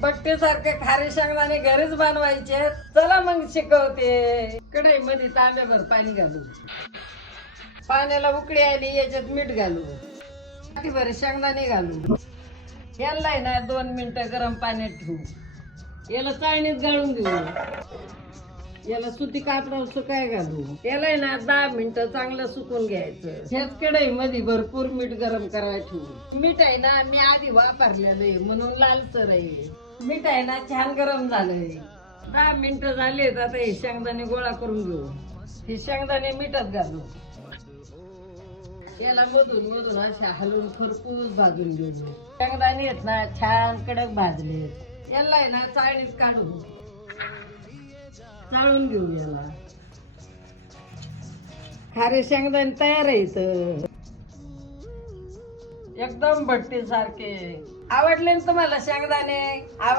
बट्टे सारखे खारे शेंगदाणे घरीच बनवायचे. चला मग शिकवते. कढई मध्ये तांब्याभर पाणी घालू. पाण्याला उकळी आली, याच्यात मीठ घालू. वाटीभर शेंगदाणे घालू. याला आहे ना 2 मिनिटं गरम पाण्यात ठेवू. याला चाळणीत गाळून घेऊ. याला सुती कापडावर सुकाय घालू. याला आहे ना 10 मिनिटं चांगलं सुकून घ्यायचं. ह्याच कढई मध्ये भरपूर मीठ गरम करायला ठेवू. मीठ आहे ना मी आधी वापरलेलं आहे म्हणून लालसर आहे. मीठ आहे ना छान गरम झालंय. 10 मिनिटं झालेत. आता हे शेंगदाणे गोळा करून घेऊ. हे शेंगदाणे मिठात घालू. याला मधून मधून अशा हलवून खरपूस भाजून घेऊ. शेंगदाणे आहेत ना छान कडक भाजलेत. याला आहे ना चाळणीत काढू. चाळून घेऊ. याला खारे शेंगदाणे तयार आहेत. एकदम भट्टी सारखे. आवडले ना तुम्हाला शेंगदाणे?